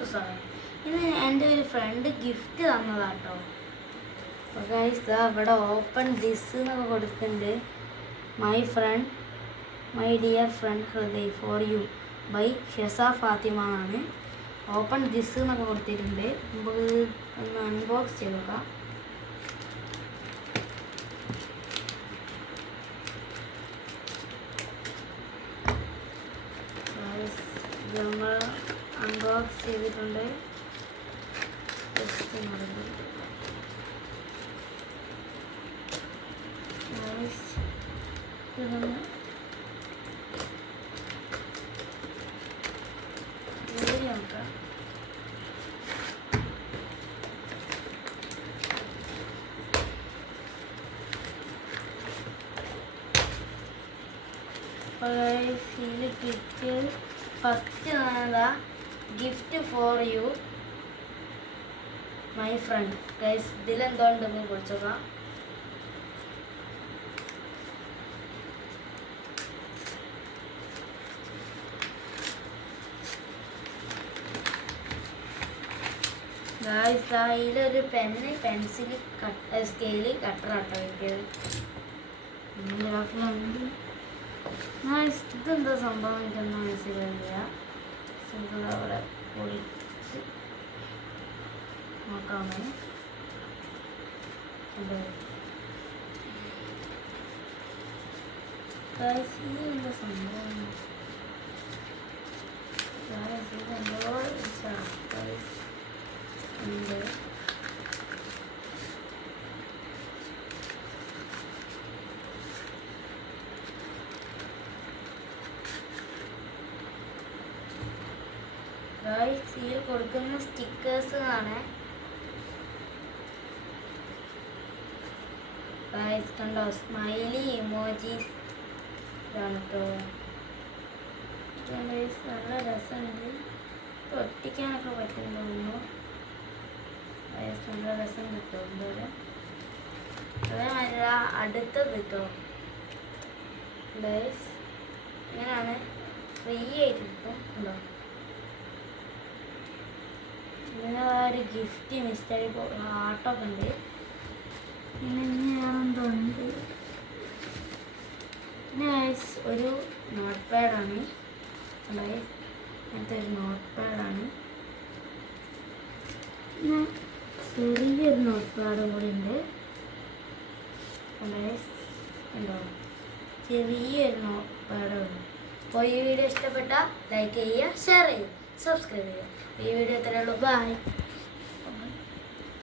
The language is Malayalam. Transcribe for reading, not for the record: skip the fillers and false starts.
എല്ലാവർക്കും സ്വാഗതം. ഇത് എൻ്റെ ഒരു ഫ്രണ്ട് ഗിഫ്റ്റ് തന്നതാട്ടോ. അപ്പോൾ ഗൈസ് ഇവിടെ ഓപ്പൺ ദിസ് എന്നൊക്കെ കൊടുത്തിട്ടുണ്ട്. My dear friend Hriday for you by Shesa Fathima ആണ്. ഓപ്പൺ ദിസ് എന്നൊക്കെ കൊടുത്തിട്ടുണ്ട്. നമുക്ക് ഒന്ന് അൺബോക്സ് ചെയ്ത് നോക്കാം. നമ്മൾ അൺബോക്സ് ചെയ്തിട്ടുണ്ട്. First gift for you my friend. Guys ഇതിലെന്തോ ഉണ്ടെന്ന് കുറിച്ചോക്കാം. ഗൈസ് അതിലൊരു പെന്ന്, പെൻസിൽ, സ്കെയില്, കട്ടർ ആട്ടോ കിട്ടിയത്. ഇതെന്താ സംഭവം എനിക്കൊന്നും മനസ്സിലായില്ല. അവിടെ പൊളിച്ച് നോക്കാമേ. ഇതെന്താ സംഭവം? ഇതെന്തോ ഉണ്ട്. സീൽ കൊടുക്കുന്ന സ്റ്റിക്കേഴ്സ് ആണ്. കണ്ടോ, സ്മൈലി ഇമോജീസ് ഇതാണ് കേട്ടോ. നല്ല രസമുണ്ട്. ഒട്ടിക്കാനൊക്കെ പറ്റും തോന്നുന്നു. നല്ല രസം കിട്ടും. അതുപോലെ അതേമാതിരി അടുത്തത് കിട്ടോ ഇങ്ങനെയാണ്, ഫ്രീ ആയിട്ട് കിട്ടും. ഉണ്ടോ, ഇങ്ങനെ ഒരു ഗിഫ്റ്റ് മിസ്റ്ററി ആട്ടൊക്കെ ഉണ്ട്. പിന്നെ ഞാനെന്തോ ഉണ്ട്. പിന്നെ ഒരു നോട്ട് പാഡാണ്. അങ്ങനത്തെ ഒരു നോട്ട് പാഡാണ്. പിന്നെ ചെറിയൊരു നോട്ട് പാഡും കൂടി ഉണ്ട്. ഉണ്ടോ, ചെറിയൊരു നോട്ട് പാഡും ഉണ്ട്. അപ്പോൾ ഈ വീഡിയോ ഇഷ്ടപ്പെട്ടാൽ ലൈക്ക് ചെയ്യുക, ഷെയർ ചെയ്യുക, സബ്സ്ക്രൈബ് ചെയ്യുക. ഈ വീഡിയോ എത്രയുള്ളൂ. ബൈ.